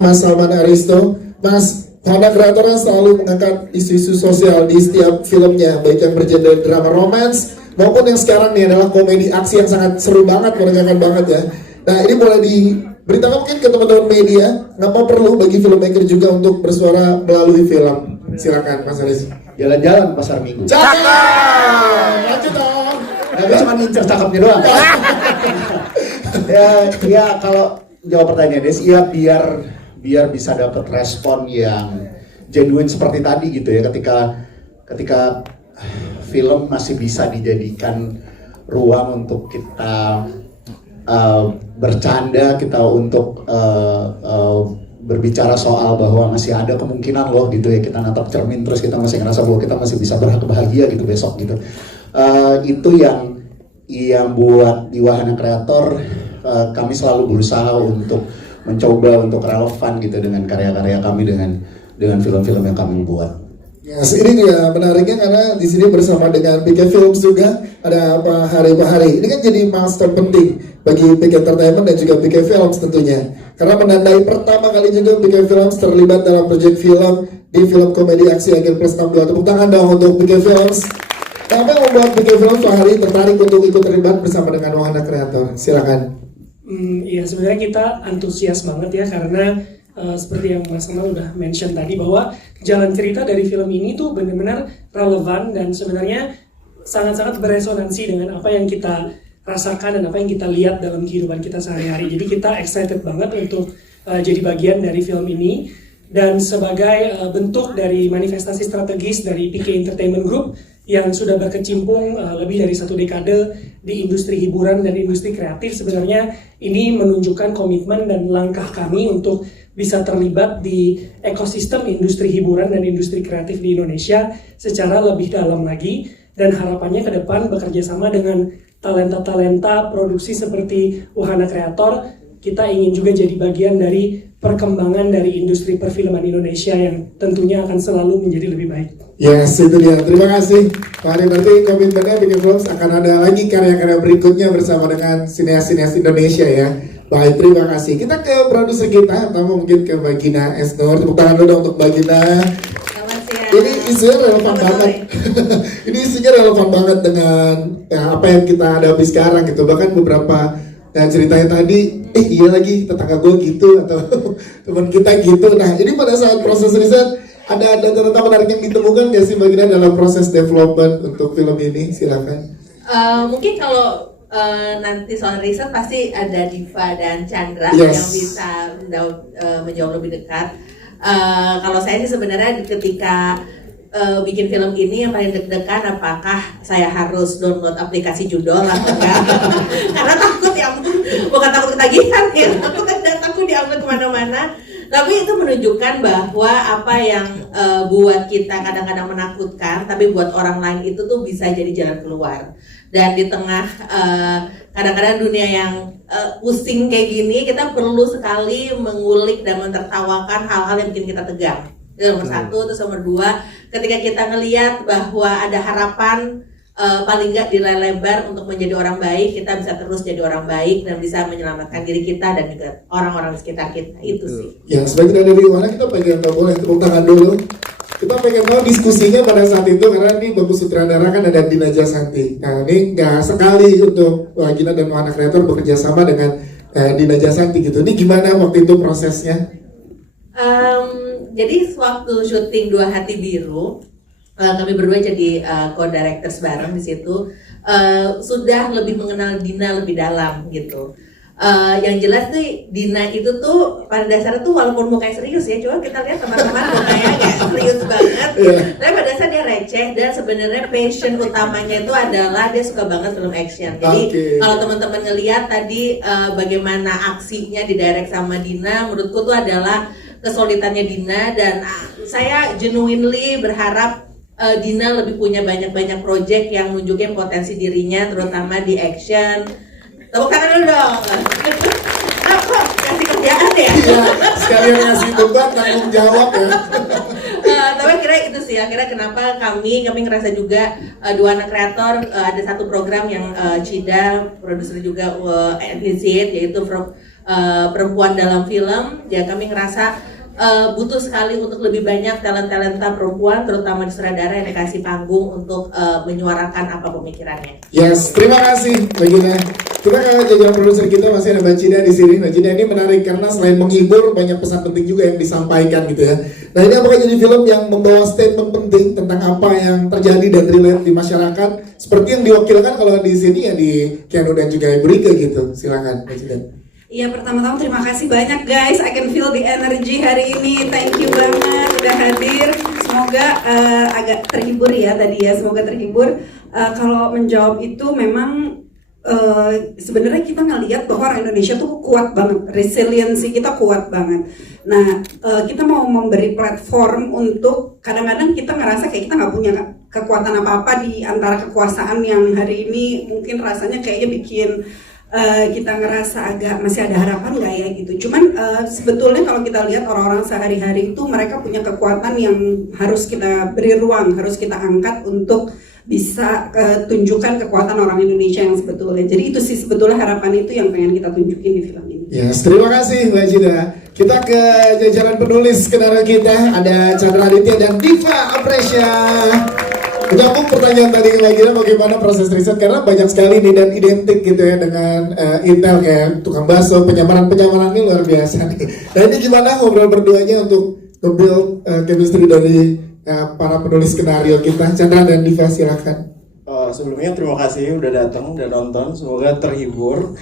Mas Salman Aristo. Mas, Wahana Kreator selalu mengangkat isu-isu sosial di setiap filmnya, baik yang bergenre drama romance maupun yang sekarang nih adalah komedi aksi yang sangat seru banget, menegangkan banget ya. Nah, ini boleh diberitakan mungkin ke teman-teman media, ngapa perlu bagi filmmaker juga untuk bersuara melalui film? Silakan Mas Aris. Jalan-jalan pasar minggu. Cakep! Lanjut dong! Tapi cuma ngincer cakepnya doang. ya kalau jawab pertanyaan Des, ya biar bisa dapat respon yang genuine seperti tadi gitu ya, ketika film masih bisa dijadikan ruang untuk kita bercanda, kita untuk berbicara soal bahwa masih ada kemungkinan loh gitu ya, kita natap cermin terus kita masih ngerasa bahwa kita masih bisa berhak bahagia gitu besok gitu. Itu yang buat di Wahana Kreator kami selalu berusaha untuk mencoba untuk relevan gitu dengan karya-karya kami, dengan film-film yang kami buat. Yes, ini dia menariknya karena di sini bersama dengan PK Films juga ada Pak Hari. Ini kan jadi milestone penting bagi PK Entertainment dan juga PK Films tentunya. Karena menandai pertama kali juga PK Films terlibat dalam proyek film di film komedi aksi Agil Plus 62. Tepuk tangan dong untuk PK Films. Apa yang membuat PK Films Pak Hari tertarik untuk ikut terlibat bersama dengan Wahana Kreator? Silakan. Iya, sebenarnya kita antusias banget ya karena seperti yang Mas Kemal udah mention tadi bahwa jalan cerita dari film ini tuh benar-benar relevan dan sebenarnya sangat-sangat beresonansi dengan apa yang kita rasakan dan apa yang kita lihat dalam kehidupan kita sehari-hari. Jadi kita excited banget untuk jadi bagian dari film ini, dan sebagai bentuk dari manifestasi strategis dari PK Entertainment Group yang sudah berkecimpung lebih dari 1 dekade di industri hiburan dan industri kreatif, sebenarnya ini menunjukkan komitmen dan langkah kami untuk bisa terlibat di ekosistem industri hiburan dan industri kreatif di Indonesia secara lebih dalam lagi, dan harapannya ke depan bekerja sama dengan talenta-talenta produksi seperti Wahana Kreator, kita ingin juga jadi bagian dari perkembangan dari industri perfilman Indonesia yang tentunya akan selalu menjadi lebih baik. Yes, itu dia. Terima kasih Pak Hari. Berarti komitmennya PK Films akan ada lagi karya-karya berikutnya bersama dengan sineas-sineas Indonesia ya. Baik, terima kasih. Kita ke produser kita, pertama mungkin ke Mbak Gina Esnur. Tepuk tangan dulu dong untuk Mbak Gina. Ini isunya relevan banget. Ini isunya relevan banget dengan apa yang kita hadapi sekarang gitu. Bahkan beberapa ceritanya tadi, iya lagi tetangga gue gitu atau teman kita gitu. Nah, ini pada saat proses riset ada data menarik yang ditemukan nggak sih Mbak Gina dalam proses development untuk film ini? Silakan. Mungkin kalau nanti soal riset pasti ada Diva dan Chandra Yes. yang bisa menjawab lebih dekat. Kalau saya sih sebenarnya ketika bikin film ini yang paling deg-degan apakah saya harus download aplikasi judul atau enggak. Karena takut ya, bukan takut ketagihan ya, takut diambil kemana-mana. Tapi itu menunjukkan bahwa apa yang buat kita kadang-kadang menakutkan, tapi buat orang lain itu tuh bisa jadi jalan keluar. Dan di tengah kadang-kadang dunia yang pusing kayak gini, kita perlu sekali mengulik dan menertawakan hal-hal yang bikin kita tegang. Itu nomor satu. Terus nomor dua, ketika kita ngelihat bahwa ada harapan paling nggak di layar lebar untuk menjadi orang baik, kita bisa terus jadi orang baik dan bisa menyelamatkan diri kita dan juga orang-orang di sekitar kita. Itu sih. Ya, sebagai dari mana kita pengen tahu, boleh tepuk tangan dulu. Kita pengen tahu diskusinya pada saat itu karena ini bagus sutradara kan ada Dina Jasanti. Nah, ini nggak sekali untuk Gina dan Wahana Kreator bekerja sama dengan Dina Jasanti gitu. Ini gimana waktu itu prosesnya? Jadi waktu syuting Dua Hati Biru, kami berdua jadi co-directors bareng di situ, sudah lebih mengenal Dina lebih dalam gitu. Yang jelas nih Dina itu tuh pada dasarnya tuh walaupun mukanya serius ya, coba kita lihat teman-teman mukanya kayak serius banget, tapi pada dasarnya dia receh dan sebenarnya passion utamanya itu adalah dia suka banget film action. Jadi kalau teman-teman ngelihat tadi bagaimana aksinya didirect sama Dina, menurutku tuh adalah kesulitannya Dina, dan saya genuinely berharap Dina lebih punya banyak-banyak project yang nunjukin potensi dirinya terutama di action. Tepuk tangan dulu dong. Kok kasih kerjaan ya? Iya, sekalian ngasih beban tanggung jawab ya. Tapi kira itu sih, akhirnya kenapa kami ngerasa juga Dua Anak Kreator ada satu program yang Cida produser juga initiate, yaitu perempuan dalam film, ya kami ngerasa butuh sekali untuk lebih banyak talenta perempuan, terutama di sutradara yang dikasih panggung untuk menyuarakan apa pemikirannya. Yes, terima kasih Mbak Gina. Kita ke jajaran produser kita masih ada Mbak Cida di sini. Mbak Cida ini menarik karena selain menghibur banyak pesan penting juga yang disampaikan gitu ya. Nah ini apakah jadi film yang membawa statement penting tentang apa yang terjadi dan relate di masyarakat seperti yang diwakilkan kalau di sini ya di Keanu dan juga Ibu Rika gitu. Silakan Mbak Cida. Iya, pertama-tama terima kasih banyak guys. I can feel the energy hari ini. Thank you banget udah hadir. Semoga agak terhibur ya tadi ya. Semoga terhibur. Kalau menjawab itu memang sebenarnya kita ngelihat bahwa orang Indonesia tuh kuat banget. Resiliensi kita kuat banget. Nah, kita mau memberi platform untuk kadang-kadang kita ngerasa kayak kita nggak punya kekuatan apa-apa di antara kekuasaan yang hari ini mungkin rasanya kayaknya bikin kita ngerasa agak masih ada harapan nggak ya gitu. Cuman sebetulnya kalau kita lihat orang-orang sehari-hari itu mereka punya kekuatan yang harus kita beri ruang, harus kita angkat untuk bisa tunjukkan kekuatan orang Indonesia yang sebetulnya. Jadi itu sih sebetulnya harapan itu yang pengen kita tunjukin di film ini. Yes, terima kasih Mbak Cida. Kita ke jajaran penulis skenario kita, ada Chandra Aditya dan Diva Apresia. Menyambung pertanyaan tadi ke Mbak Gina, bagaimana proses riset, karena banyak sekali nih dan identik gitu ya dengan Intel kayak tukang bakso, penyamaran-penyamaran ini luar biasa nih. Nah ini gimana ngobrol berduanya untuk nge-build chemistry dari para penulis skenario kita. Chandra dan Diva silakan. Sebelumnya terima kasih udah datang dan nonton, semoga terhibur.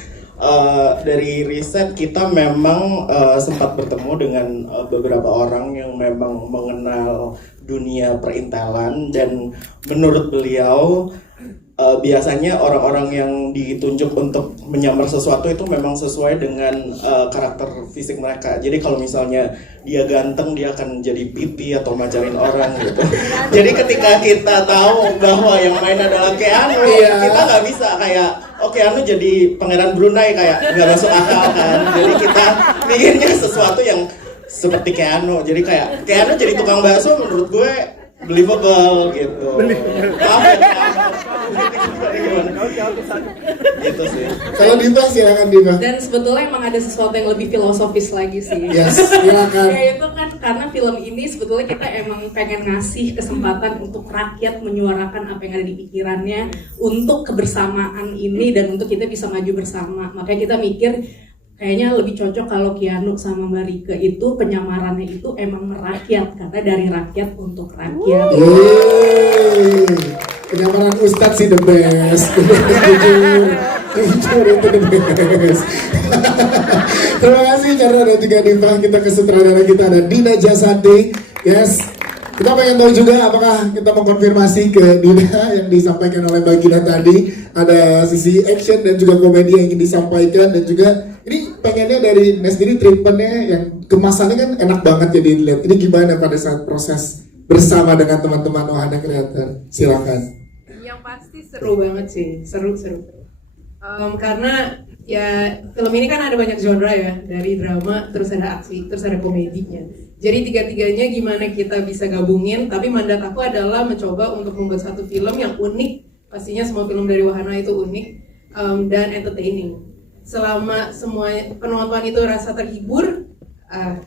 Dari riset kita memang sempat bertemu dengan beberapa orang yang memang mengenal dunia perintelan, dan menurut beliau biasanya orang-orang yang ditunjuk untuk menyamar sesuatu itu memang sesuai dengan karakter fisik mereka. Jadi kalau misalnya dia ganteng, dia akan jadi pipi atau majarin orang gitu. Jadi ketika kita tahu bahwa yang main adalah Keanu, kita nggak bisa kayak Keanu jadi pangeran Brunei, kayak nggak masuk akal kan. Jadi kita mikirnya sesuatu yang seperti Keanu. Jadi kayak Keanu jadi tukang bakso menurut gue believable gitu. Gitu sih. Kalau Diva silakan Diva. Dan sebetulnya emang ada sesuatu yang lebih filosofis lagi sih. Yes, silakan. Ya itu kan karena film ini sebetulnya kita emang pengen ngasih kesempatan untuk rakyat menyuarakan apa yang ada di pikirannya untuk kebersamaan ini dan untuk kita bisa maju bersama. Makanya kita mikir kayaknya lebih cocok kalau Keanu sama Mbak Rika itu penyamarannya itu emang merakyat, karena dari rakyat untuk rakyat. Penyamaran Ustadz sih the best. Jujur itu the best. Terima kasih Chandra dan juga Diva. Kita ke sutradara kita ada Dina Jasanti. Yes. Kita pengen tahu juga apakah kita mengkonfirmasi ke Dina yang disampaikan oleh Mbak Gina tadi, ada sisi action dan juga komedi yang ingin disampaikan, dan juga ini pengennya dari Nes sendiri treatmentnya yang kemasannya kan enak banget ya dilihat. Ini gimana pada saat proses bersama dengan teman-teman Wahana Kreator? Silakan. Yang pasti seru banget sih, seru. Karena ya film ini kan ada banyak genre ya, dari drama, terus ada aksi, terus ada komedinya. Jadi tiga-tiganya gimana kita bisa gabungin, tapi mandat aku adalah mencoba untuk membuat satu film yang unik. Pastinya semua film dari Wahana itu unik dan entertaining. Selama semua penonton itu rasa terhibur,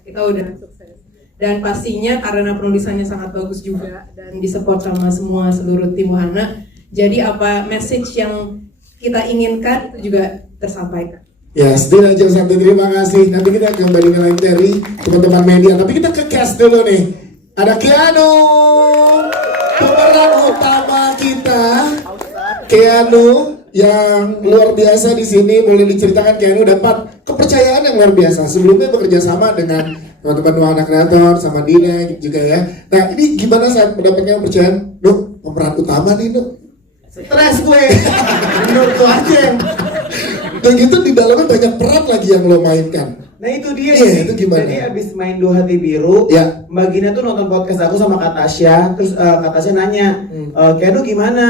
kita udah sukses. Dan pastinya karena penulisannya sangat bagus juga dan disupport sama seluruh tim Wahana, jadi apa message yang kita inginkan itu juga tersampaikan. Ya, Dina Jasanti, terima kasih. Nanti kita kembali lagi dari teman-teman media. Tapi kita ke cast dulu nih. Ada Keanu, pemeran utama kita. Keanu yang luar biasa di sini. Boleh diceritakan Keanu dapat kepercayaan yang luar biasa. Sebelumnya bekerja sama dengan teman-teman Wahana Kreator sama Dina juga ya. Nah, ini gimana saat mendapatkan kepercayaan? Nuh, pemeran utama nih, Nuh. Stres gue. Menurut gue aja. Dan gitu di dalamnya banyak peran lagi yang lo mainkan. Nah itu dia Iya, itu gimana? Jadi abis main Dua Hati Biru, Ya. Mbak Gina tuh nonton podcast aku sama Kak Tasya. Terus Kak Tasya nanya, Keanu gimana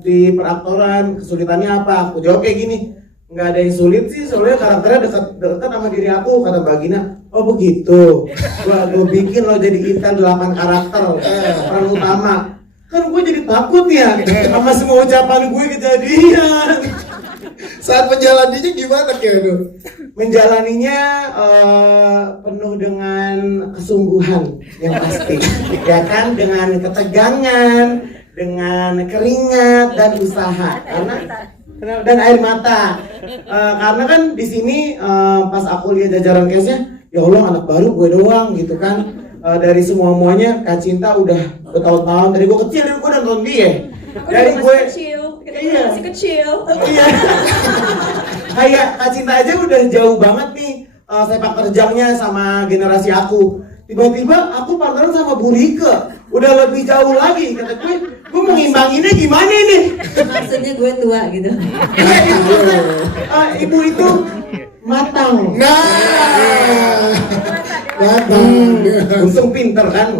di peraktoran, kesulitannya apa? Aku jawab kayak gini, nggak ada yang sulit sih, soalnya karakternya dekat sama diri aku. Kata Mbak Gina, oh begitu. Gue bikin lo jadi Intel 8 karakter peran utama. Kan gue jadi takut ya, sama semua ucapan gue kejadian. Saat menjalaninya gimana Keanu? Menjalaninya penuh dengan kesungguhan yang pasti, ya kan, dengan ketegangan, dengan keringat dan usaha, karena dan air mata, karena kan di sini pas aku lihat jajaran case-nya, ya Allah anak baru gue doang gitu kan, dari semuanya Kak Cinta udah bertahun-tahun, dari gue kecil gue nonton dia, dari gue masih kecil. Iya. Kayak Kak Cinta aja udah jauh banget nih sepak terjangnya sama generasi aku. Tiba-tiba aku partneran sama Bu Rike, udah lebih jauh lagi. Kata gue mau ngimbanginnya gimana ini? Maksudnya gue tua gitu. Iya, ibu itu matang. Matang. Untung pinter kan.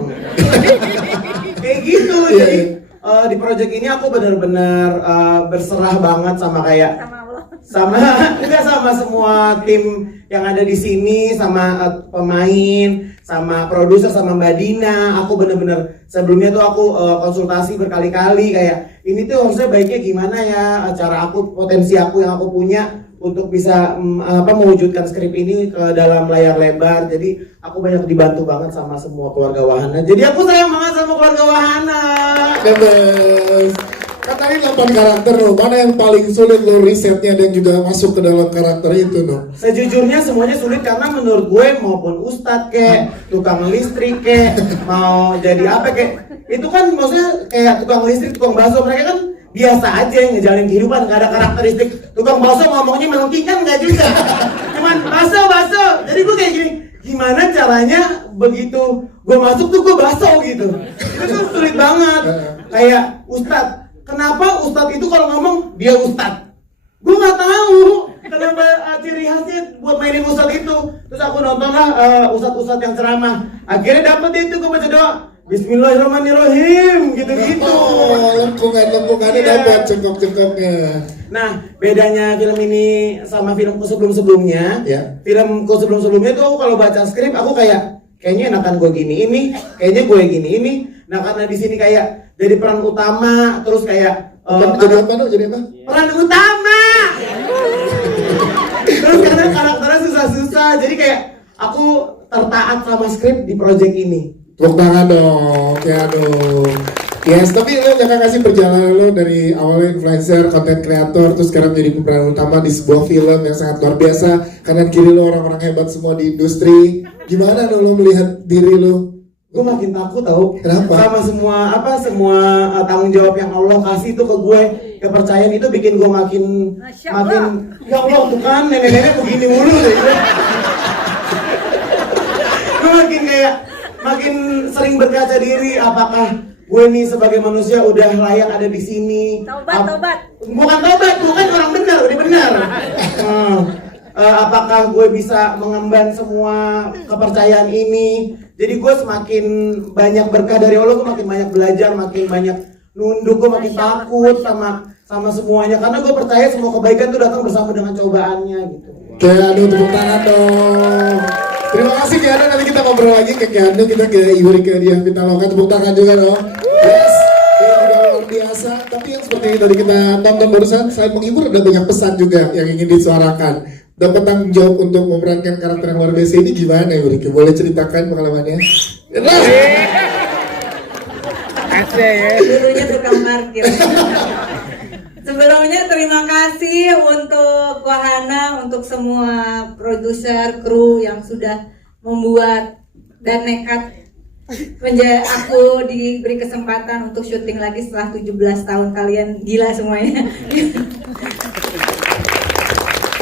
Kayak gitu. Jadi di project ini aku benar-benar berserah banget sama kayak sama semua tim yang ada di sini, sama pemain, sama produser, sama Mbak Dina. Aku bener-bener sebelumnya tuh aku konsultasi berkali-kali kayak ini tuh harusnya baiknya gimana ya, cara aku, potensi aku yang aku punya untuk bisa mewujudkan skrip ini ke dalam layar lebar. Jadi aku banyak dibantu banget sama semua keluarga Wahana. Jadi aku sayang banget sama keluarga Wahana. Kebes. Kan tadi 8 karakter loh, mana yang paling sulit lo risetnya dan juga masuk ke dalam karakter itu no? Sejujurnya semuanya sulit karena menurut gue maupun ustadz kek, tukang listrik kek, mau jadi apa kek, itu kan maksudnya kayak tukang listrik, tukang bakso, mereka kan biasa aja yang ngejalanin kehidupan, gak ada karakteristik. Tukang bakso ngomongnya melengking kan gak juga, cuman bakso. Jadi gue kayak gini, gimana caranya begitu gue masuk tuh gue bakso gitu. Itu tuh sulit banget. Kayak ustadz, kenapa ustadz itu kalau ngomong dia ustadz? Gue nggak tahu kenapa ciri khasnya buat mainin ustadz itu. Terus aku nontonlah ustadz-ustadz yang ceramah. Akhirnya dapet itu gue baca doa, Bismillahirrahmanirrahim gitu-gitu. Lengkungannya dapat cengkok-cengkoknya. Nah, bedanya film ini sama filmku sebelum-sebelumnya. Ya. Filmku sebelum-sebelumnya tuh kalau baca skrip aku kayaknya enakan gue gini ini, kayaknya gue gini ini. Nah, karena di sini kayak jadi peran utama, terus kayak Jadi apa no? Jadi apa? peran utama. Terus karena karakternya susah-susah, jadi kayak aku tertaat sama skrip di project ini. Tepuk tangan dong, ya dong. Yes, tapi lo jangan kasih perjalanan lo dari awalnya influencer, content creator, terus sekarang jadi pemeran utama di sebuah film yang sangat luar biasa. Kanan kiri lo orang-orang hebat semua di industri. Gimana lo melihat diri lo? Gue makin takut tau. Kenapa? Sama semua tanggung jawab yang Allah kasih itu ke gue, kepercayaan itu bikin gue makin ya Allah tuh kan nenek-nenek begini mulu deh. Gue makin sering berkaca diri, apakah gue nih sebagai manusia udah layak ada di sini? Tobat. Bukan tobat, gue kan orang benar, udah benar. Apakah gue bisa mengemban semua kepercayaan ini? Jadi gue semakin banyak berkah dari Allah, gue makin banyak belajar, makin banyak nunduk, gue makin takut sama semuanya. Karena gue percaya semua kebaikan itu datang bersama dengan cobaannya gitu. Keanu, tepuk tangan dong. Terima kasih Keanu, nanti kita ngobrol lagi ke Keanu, kita ke Ibu Rike Diah Pitaloka, tepuk tangan juga dong. Yes, ini juga luar biasa. Tapi yang seperti tadi kita tonton barusan, selain menghibur ada banyak pesan juga yang ingin disuarakan. Dapat tanggung jawab untuk memerankan karakter yang luar biasa ini gimana Ibu Rike? Boleh ceritakan pengalamannya? Dulunya tukang parkir. Sebelumnya terima kasih untuk Wahana, untuk semua produser, kru yang sudah membuat dan nekat aku diberi kesempatan untuk syuting lagi setelah 17 tahun. Kalian gila semuanya.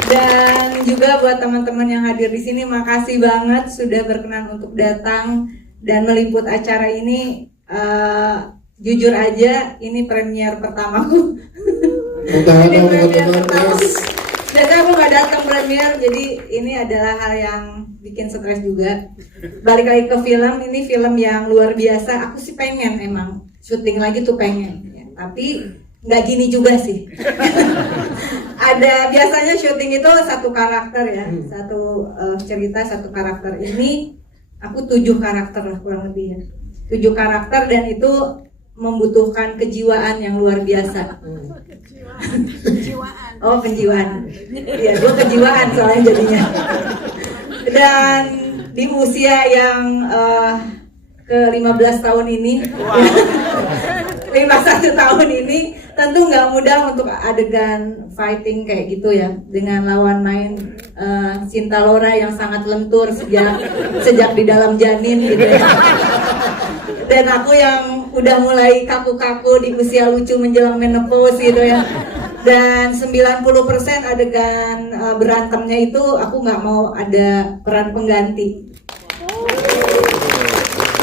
Dan juga buat teman-teman yang hadir di sini, makasih banget sudah berkenan untuk datang dan meliput acara ini. Jujur aja, ini premier pertamaku. Ini premier pertama. Biasanya aku nggak datang premier, jadi ini adalah hal yang bikin stres juga. Balik lagi ke film, ini film yang luar biasa. Aku sih pengen emang syuting lagi tuh pengen, ya. Tapi nggak gini juga sih. Ada biasanya syuting itu satu karakter ya, satu cerita satu karakter. Ini aku 7 karakter lah kurang lebih ya, 7 karakter, dan itu membutuhkan kejiwaan yang luar biasa. Oh, penjiwaan. Iya, gue kejiwaan soalnya jadinya. Dan di usia yang ke-15 tahun ini, 51 tahun ini, tentu nggak mudah untuk adegan fighting kayak gitu ya, dengan lawan main Cinta Laura yang sangat lentur sejak di dalam janin gitu ya. Dan aku yang udah mulai kaku-kaku di usia lucu menjelang menopause gitu ya. Dan 90% adegan berantemnya itu aku nggak mau ada peran pengganti.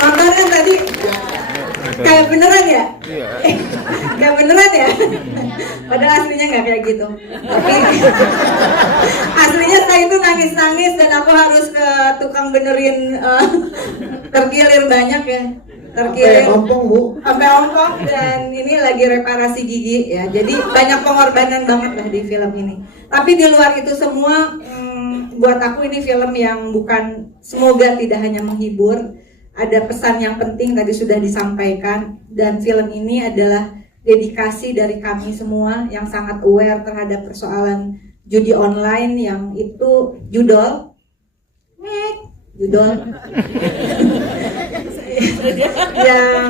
Nonton kan tadi? Kayak beneran ya? Kayak beneran ya? Padahal aslinya nggak kayak gitu. Tapi aslinya saya itu nangis-nangis dan aku harus ke tukang benerin terkilir banyak ya. Terkilir ompong Bu. sampai ompong, dan ini lagi reparasi gigi ya. Jadi banyak pengorbanan banget lah di film ini. Tapi di luar itu semua, buat aku ini film yang bukan, semoga tidak hanya menghibur. Ada pesan yang penting tadi sudah disampaikan, dan film ini adalah dedikasi dari kami semua yang sangat aware terhadap persoalan judi online yang itu judol yang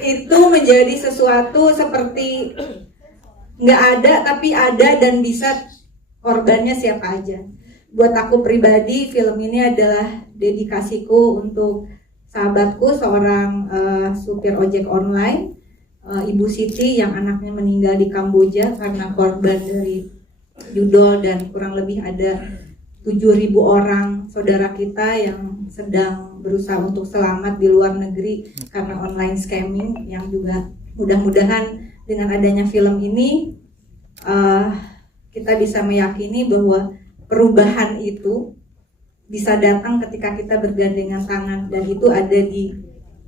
itu menjadi sesuatu seperti nggak ada tapi ada, dan bisa korbannya siapa aja. Buat aku pribadi, film ini adalah dedikasiku untuk sahabatku, seorang supir ojek online, Ibu Siti, yang anaknya meninggal di Kamboja karena korban dari judol, dan kurang lebih ada 7.000 orang saudara kita yang sedang berusaha untuk selamat di luar negeri karena online scamming, yang juga mudah-mudahan dengan adanya film ini kita bisa meyakini bahwa perubahan itu bisa datang ketika kita bergandengan tangan, dan itu ada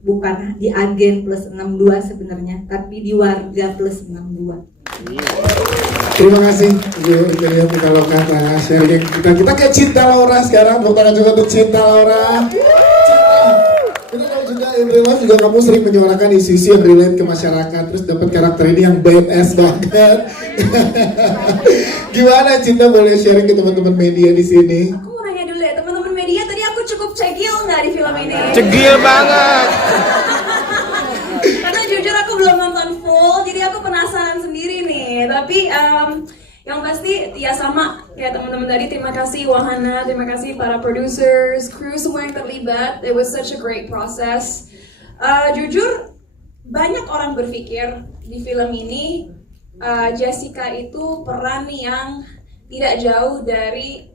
bukan di agen plus 62 sebenarnya, tapi di warga plus 62. Terima kasih Bu Ria Pitaloka atas sharing kita ke Cinta Laura sekarang. Tepuk tangan juga untuk Cinta Laura. Ini kamu juga in real life juga kamu sering menyuarakan isu-isu yang relate ke masyarakat, terus dapat karakter ini yang badass banget. Gimana Cinta, boleh sharing ke teman-teman media di sini? Aku mau nanya dulu ya, teman-teman media, tadi aku cukup cegil nggak di film ini? Cegil banget. Karena jujur aku belum nonton full, jadi aku penasaran sendiri nih. Tapi yang pasti ya sama kayak teman-teman tadi, terima kasih Wahana, terima kasih para producers, kru semua yang terlibat. It was such a great process. Jujur banyak orang berpikir di film ini Jessica itu peran yang tidak jauh dari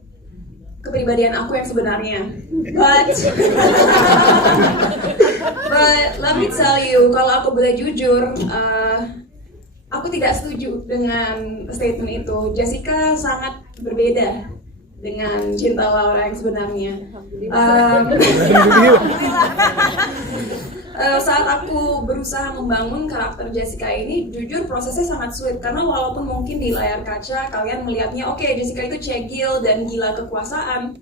kepribadian aku yang sebenarnya. But let me tell you, kalau aku boleh jujur, aku tidak setuju dengan statement itu. Jessica sangat berbeda dengan Cinta Laura yang sebenarnya. Saat aku berusaha membangun karakter Jessica ini, jujur prosesnya sangat sulit, karena walaupun mungkin di layar kaca kalian melihatnya oke, Jessica itu cegil dan gila kekuasaan,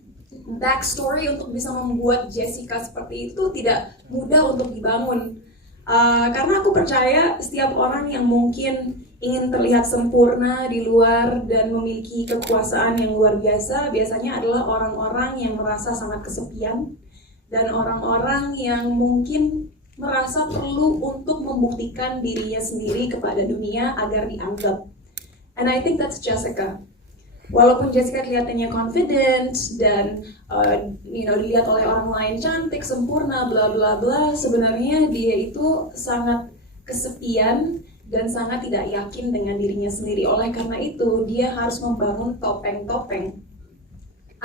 backstory untuk bisa membuat Jessica seperti itu tidak mudah untuk dibangun. Karena aku percaya setiap orang yang mungkin ingin terlihat sempurna di luar dan memiliki kekuasaan yang luar biasa, biasanya adalah orang-orang yang merasa sangat kesepian dan orang-orang yang mungkin merasa perlu untuk membuktikan dirinya sendiri kepada dunia agar dianggap. And I think that's Jessica. Walaupun Jessica kelihatannya confident dan dilihat oleh orang lain cantik, sempurna, bla bla bla, sebenarnya dia itu sangat kesepian dan sangat tidak yakin dengan dirinya sendiri. Oleh karena itu, dia harus membangun topeng-topeng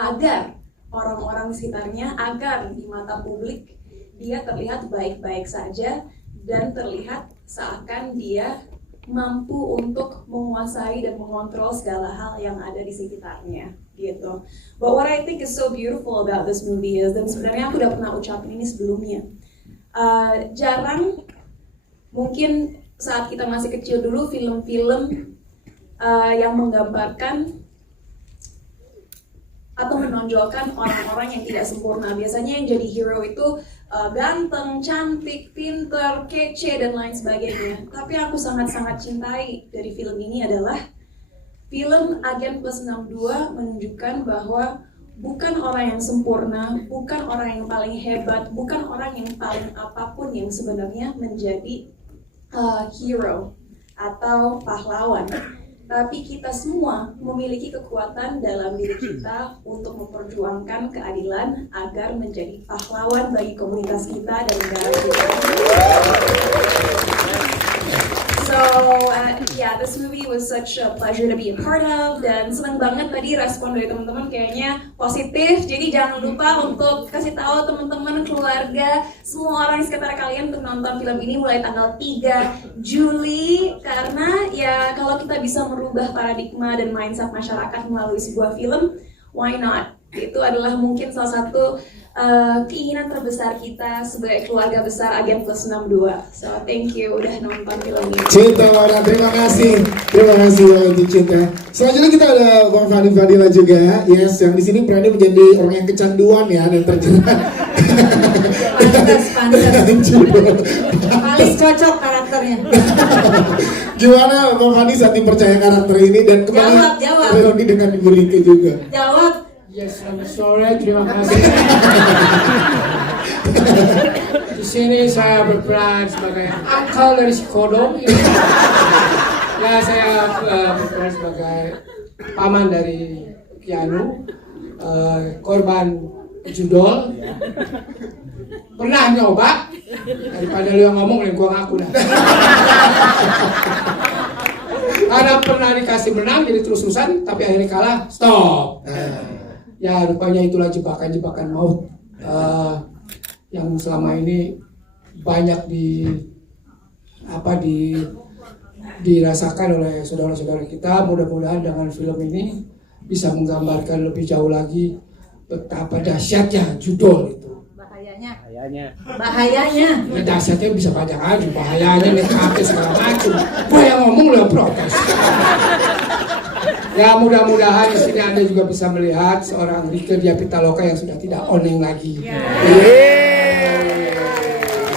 agar orang-orang sekitarnya, agar di mata publik dia terlihat baik-baik saja dan terlihat seakan dia mampu untuk menguasai dan mengontrol segala hal yang ada di sekitarnya gitu. But what I think is so beautiful about this movie is, dan sebenarnya aku udah pernah ucapin ini sebelumnya, jarang mungkin saat kita masih kecil dulu film-film yang menggambarkan atau menonjolkan orang-orang yang tidak sempurna. Biasanya yang jadi hero itu ganteng, cantik, pinter, kece, dan lain sebagainya. Tapi aku sangat-sangat cintai dari film ini adalah film Agen Plus 62 menunjukkan bahwa bukan orang yang sempurna, bukan orang yang paling hebat, bukan orang yang paling apapun yang sebenarnya menjadi hero atau pahlawan. Tapi kita semua memiliki kekuatan dalam diri kita untuk memperjuangkan keadilan agar menjadi pahlawan bagi komunitas kita dan negara kita. So yeah, this movie was such a pleasure to be a part of, dan senang banget tadi respon dari teman-teman kayaknya positif. Jadi jangan lupa untuk kasih tahu teman-teman, keluarga, semua orang di sekitar kalian untuk nonton film ini mulai tanggal 3 Juli, karena ya kalau kita bisa merubah paradigma dan mindset masyarakat melalui sebuah film, why not? Itu adalah mungkin salah satu keinginan terbesar kita sebagai keluarga besar Agen Plus 62. So thank you udah nonton film ini. Cinta Laura, terima kasih untuk Cinta. Selanjutnya kita ada Bang Fadil Fadila juga, yes, yang di sini berani menjadi orang yang kecanduan ya dan terjerat. Pantes. Paling cocok karakternya. Gimana Bang Fadil saat percaya karakter ini dan kembali Jawab. Roni dengan Ibu Rike juga. Jawab. Yes, selamat sore, terima kasih. Di sini saya berperan sebagai uncle dari si Kodong. Ya, saya berperan sebagai paman dari Keanu, korban judol. Pernah nyoba, daripada lu yang ngomong, gua ngaku dah. Karena pernah dikasih menang, jadi terus-terusan, tapi akhirnya kalah, stop. Ya rupanya itulah jebakan-jebakan maut yang selama ini banyak dirasakan oleh saudara-saudara kita. Mudah-mudahan dengan film ini bisa menggambarkan lebih jauh lagi betapa dahsyatnya judul itu. Bahayanya. Ya, dahsyatnya bisa banyak aja, bahayanya nekatnya segala macam. Gua yang ngomong lu yang protes. Ya mudah-mudahan di sini Anda juga bisa melihat seorang Rieke Diah Pitaloka yang sudah tidak oneng lagi.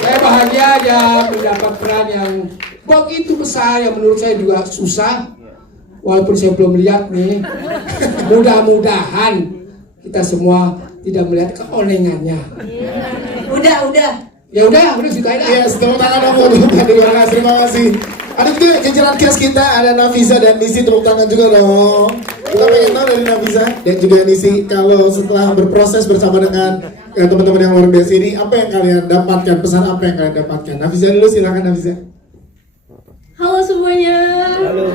Saya bahagia dia mendapat peran yang begitu besar yang menurut saya juga susah. Walaupun saya belum lihat nih, mudah-mudahan kita semua tidak melihat keonengannya. Udah. Ya udah sudahin aja. Yes, tepuk tangan dong untuk terima kasih. Ada juga jajaran cast kita, ada Nafisa dan Nisi, tepuk tangan juga dong. Kita pengen tahu dari Nafisa dan juga Nisi, kalau setelah berproses bersama dengan teman-teman yang luar biasa ini, apa yang kalian dapatkan, pesan apa yang kalian dapatkan? Nafisa dulu, silakan Nafisa. Halo semuanya. Halo.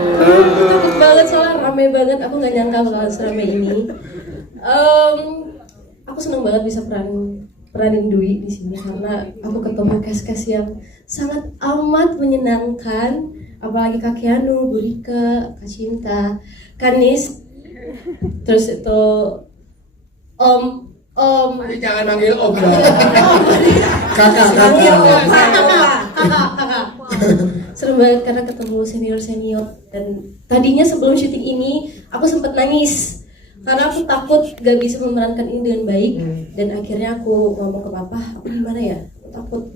Takut banget soalnya ramai banget, aku nggak nyangka bakal seramai ini. Aku seneng banget bisa peranin Dwi di sini karena aku ketemu cast-cast yang sangat amat menyenangkan, apalagi Kak Keanu, Bu Rike, Kak Cinta, Kanis, terus itu Om. Jangan manggil Om dong. Kakak. Seru banget karena ketemu senior dan tadinya sebelum syuting ini aku sempat nangis. Karena aku takut gak bisa memerankan ini dengan baik dan akhirnya aku ngomong ke papa, aku gimana ya? Aku takut.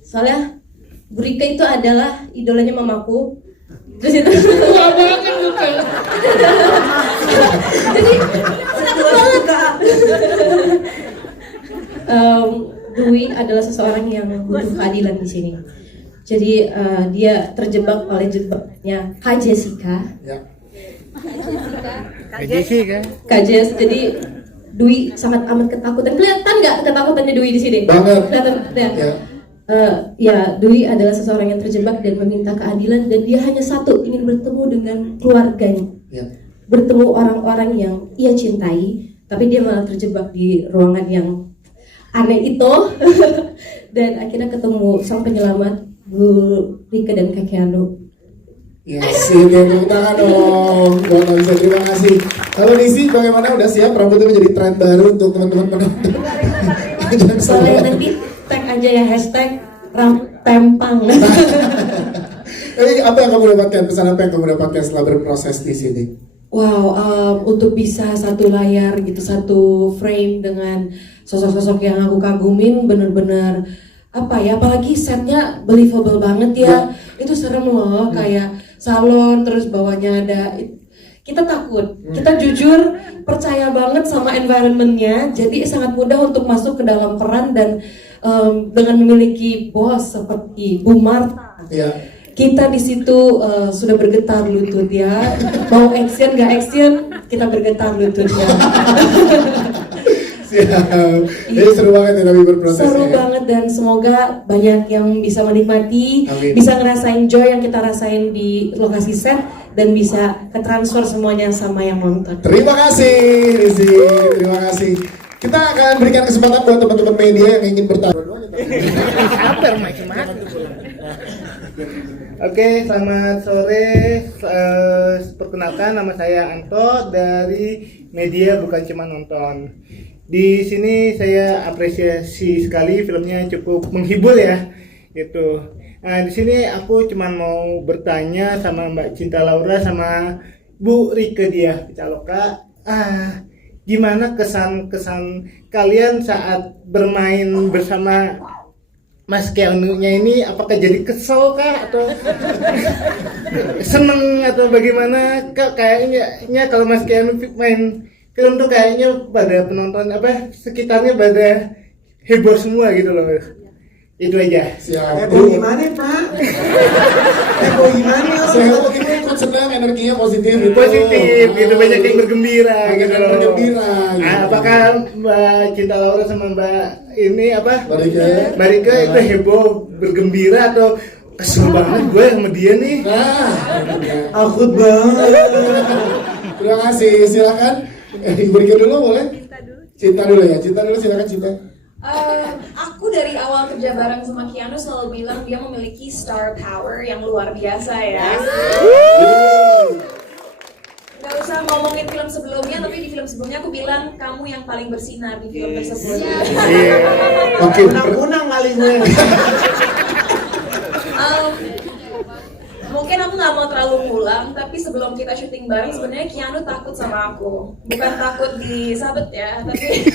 Soalnya Bu Rike itu adalah idolanya mamaku. Terus itu Tua banget lu kan. jadi takut banget Kak. Dwi adalah seseorang yang butuh keadilan di sini. Jadi dia terjebak oleh jebaknya Kak Jessica. Ya. Kak Jess, jadi Dwi sangat amat ketakutan. Kelihatan nggak ketakutannya Dwi di sini? Banget. Kelihatan. Ya, Dwi adalah seseorang yang terjebak dan meminta keadilan dan dia hanya satu, ingin bertemu dengan keluarganya. Ya. Bertemu orang-orang yang ia cintai, tapi dia malah terjebak di ruangan yang aneh itu. Dan akhirnya ketemu sang penyelamat Bu Rike dan Kak Keanu. Yes, itu tepuk tangan dong. Buat Nafisa, terima kasih. Kalau Nisi, bagaimana? Udah siap rambutnya menjadi tren baru untuk teman-teman penonton? Soalnya nanti tag aja ya hashtag #tempang. Tapi apa yang kamu dapatkan? Pesan apa yang kamu dapatkan setelah berproses di sini? untuk bisa satu layar gitu, satu frame dengan sosok-sosok yang aku kagumin, bener-bener apalagi setnya believable banget ya. Itu serem loh, kayak salon terus bawahnya ada, kita takut, kita jujur percaya banget sama environmentnya, jadi sangat mudah untuk masuk ke dalam peran. Dan dengan memiliki bos seperti Bu Marta, kita di situ sudah bergetar lutut ya. Mau action gak action, kita bergetar lutut ya. Jadi seru banget ya tapi berproses. Seru banget, dan semoga banyak yang bisa menikmati, Amin. bisa ngerasain joy yang kita rasain di lokasi set, dan bisa ketransfer semuanya sama yang nonton. Terima kasih Rizky, terima kasih. Kita akan berikan kesempatan buat teman-teman media yang ingin bertanya. Oke, selamat sore. Perkenalkan, nama saya Anto dari media Bukan Cuma Nonton. Di sini saya apresiasi sekali, filmnya cukup menghibur ya, gitu. Nah, di sini aku cuma mau bertanya sama Mbak Cinta Laura sama Bu Rike Diah Pitaloka. Gimana kesan-kesan kalian saat bermain bersama Mas Keanu-nya ini? Apakah jadi kesel kah atau seneng atau bagaimana? Kayaknya kalau Mas Keanu main film tuh kayaknya pada penonton sekitarnya pada heboh semua gitu loh. Itu aja. Heboh gimana Pak? Heboh gimana? Saya ikut senang, energinya positif gitu. Positif gitu, banyak yang bergembira gitu loh. Bergembira. Nah, apakah Mbak Cinta Laura sama Mbak ini Mbak Rike itu heboh bergembira atau kesel banget gue sama dia nih? Akut banget. Terima kasih, silakan. Ibu Rike dulu boleh? Cinta dulu ya, Cinta dulu silakan Cinta. Aku dari awal kerja bareng sama Keanu selalu bilang dia memiliki star power yang luar biasa ya. Gak usah ngomongin film sebelumnya, tapi di film sebelumnya aku bilang kamu yang paling bersinar di film tersebut. Oke, unang kali gue. Mungkin aku nggak mau terlalu ngulang, tapi sebelum kita syuting bareng sebenarnya Keanu takut sama aku. Bukan takut disabet ya, tapi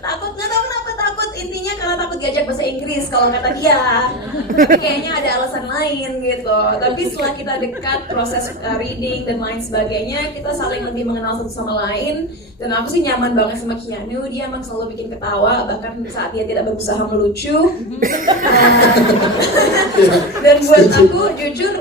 takut, nggak tahu kenapa takut, intinya karena takut diajak bahasa Inggris kalau kata dia. Tapi kayaknya ada alasan lain gitu. Tapi setelah kita dekat, proses reading dan lain sebagainya, kita saling lebih mengenal satu sama lain. Dan aku sih nyaman banget sama Keanu, dia emang selalu bikin ketawa, bahkan saat dia tidak berusaha melucu. Dan buat aku jujur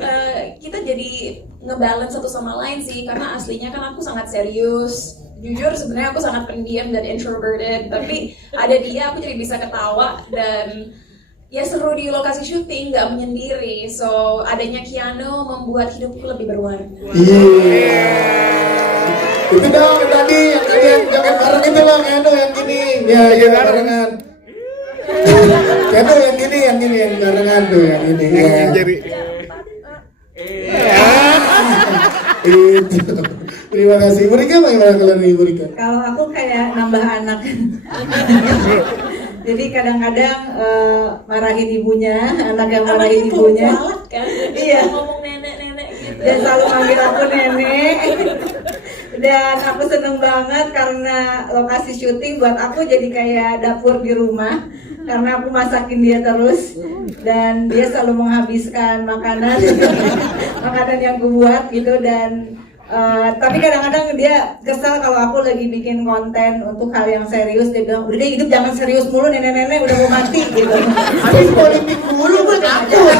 kita jadi ngebalance satu sama lain sih, karena aslinya kan aku sangat serius. Jujur sebenarnya aku sangat pendiam dan introverted, tapi ada dia aku jadi bisa ketawa dan ya seru di lokasi syuting, nggak menyendiri. So adanya Keanu membuat hidupku lebih berwarna. Itu dong tadi yang joget bareng itu loh, Keanu yang gini. Ya barengan. Keanu yang gini yang barengan tuh yang ini. Jadi itu. Terima kasih. Ibu Rika bagaimana kalau Ibu Rika? Kalau aku kayak nambah anak. Jadi kadang-kadang marahin ibunya, anak yang marahin ibunya. Kan? Iya. Ngomong nenek-nenek gitu. Dan selalu manggil aku nenek. Dan aku seneng banget karena lokasi syuting buat aku jadi kayak dapur di rumah, karena aku masakin dia terus dan dia selalu menghabiskan makanan yang aku buat gitu. Dan tapi kadang-kadang dia kesal kalau aku lagi bikin konten untuk hal yang serius. Dia bilang, udah deh hidup jangan serius mulu, nenek-nenek udah mau mati gitu. Habis politik mulu gue takut.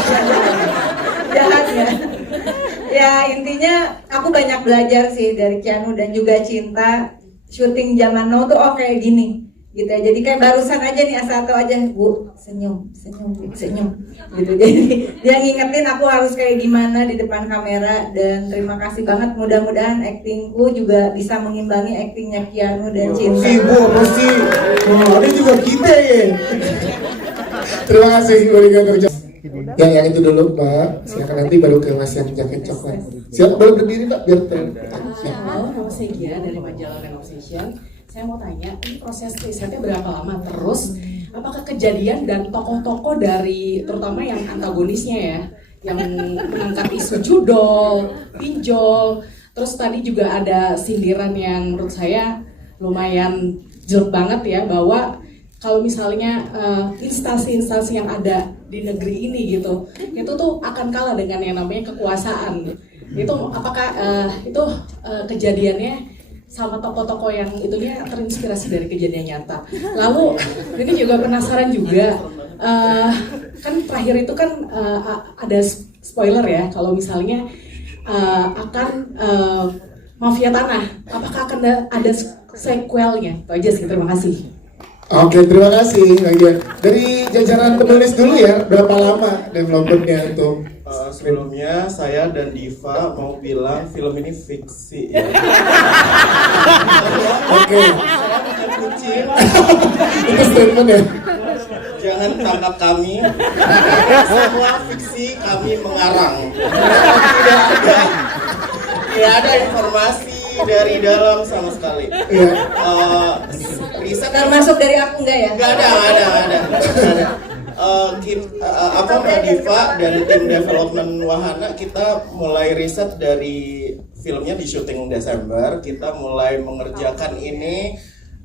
Jahat ya. Ya intinya aku banyak belajar sih dari Keanu dan juga Cinta. Syuting zaman now tuh kayak gini gitu ya. Jadi kayak barusan aja nih Asato aja, Bu, senyum gitu. Jadi dia ngingetin aku harus kayak gimana di depan kamera. Dan terima kasih banget, mudah-mudahan aktingku juga bisa mengimbangi aktingnya Keanu dan Cinta. Ibu mesti ada juga kita ya. Terima kasih Ibu Rika kerja. Yang itu dulu Pak, silakan nanti baru ke Mas yang jaket coklat. Siap, boleh berdiri Pak biar Halo, nama saya Gia dari majalah Renovation. Saya mau tanya, ini proses risetnya berapa lama? Terus, apakah kejadian dan tokoh-tokoh dari, terutama yang antagonisnya ya, yang mengangkat isu judol, pinjol, Terus tadi juga ada sindiran yang menurut saya lumayan jelek banget ya, bahwa kalau misalnya instansi-instansi yang ada di negeri ini gitu, itu tuh akan kalah dengan yang namanya kekuasaan. Itu apakah itu kejadiannya sama tokoh-tokoh yang itunya terinspirasi dari kejadian nyata. Lalu ini juga penasaran juga, kan terakhir itu kan ada spoiler ya, kalau misalnya akan mafia tanah, apakah akan ada sequelnya? Itu aja sih, terima kasih. Oke, terima kasih. Dari jajaran penulis dulu ya, berapa lama developmentnya untuk sebelumnya saya dan Diva mau bilang film ini fiksi ya. Oke. Kucing. Itu statement ya. Jangan tangkap kami. Semua fiksi kami mengarang. Tidak ada informasi dari dalam sama sekali. Riset termasuk dari aku enggak ya? Enggak ada. Mbak Diva dan tim development Wahana, kita mulai riset dari filmnya di syuting Desember. Kita mulai mengerjakan ini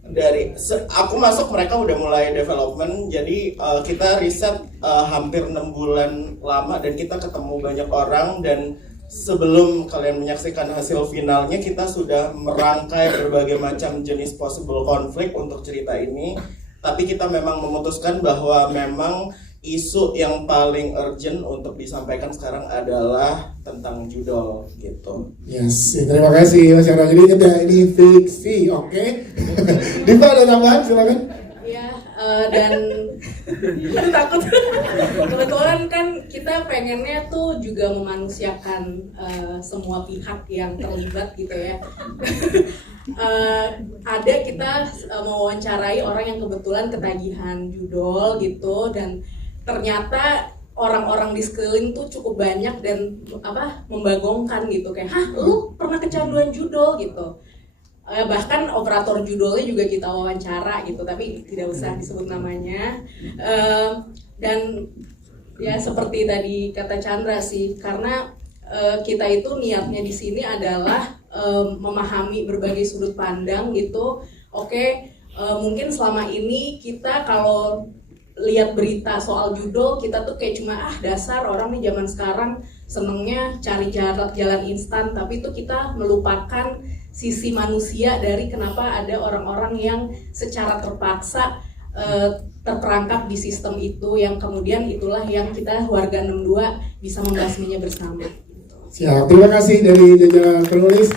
dari aku masuk, mereka udah mulai development. Jadi kita riset hampir 6 bulan lama, dan kita ketemu banyak orang. Dan sebelum kalian menyaksikan hasil finalnya, kita sudah merangkai berbagai macam jenis possible konflik untuk cerita ini. Tapi kita memang memutuskan bahwa memang isu yang paling urgent untuk disampaikan sekarang adalah tentang judul gitu. Yes, terima kasih Mas Yara. Jadi ini fiksi, oke? Diva ada tambahan, silakan. Iya, dan takut. Kebetulan kan kita pengennya tuh juga memanusiakan semua pihak yang terlibat gitu ya. Ada kita mewawancarai orang yang kebetulan ketagihan judul gitu, dan ternyata orang-orang di sekeliling tuh cukup banyak dan membagongkan gitu, kayak lu pernah kecanduan judul gitu. Bahkan operator judulnya juga kita wawancara gitu, tapi tidak usah disebut namanya. Dan ya seperti tadi kata Chandra sih, karena kita itu niatnya di sini adalah memahami berbagai sudut pandang gitu. Oke, mungkin selama ini kita kalau lihat berita soal judul, kita tuh kayak cuma dasar orang nih zaman sekarang senengnya cari jalan instan, tapi itu kita melupakan sisi manusia dari kenapa ada orang-orang yang secara terpaksa terperangkap di sistem itu, yang kemudian itulah yang kita warga 62 bisa membasminya bersama. Siap, terima kasih dari jajaran penulis.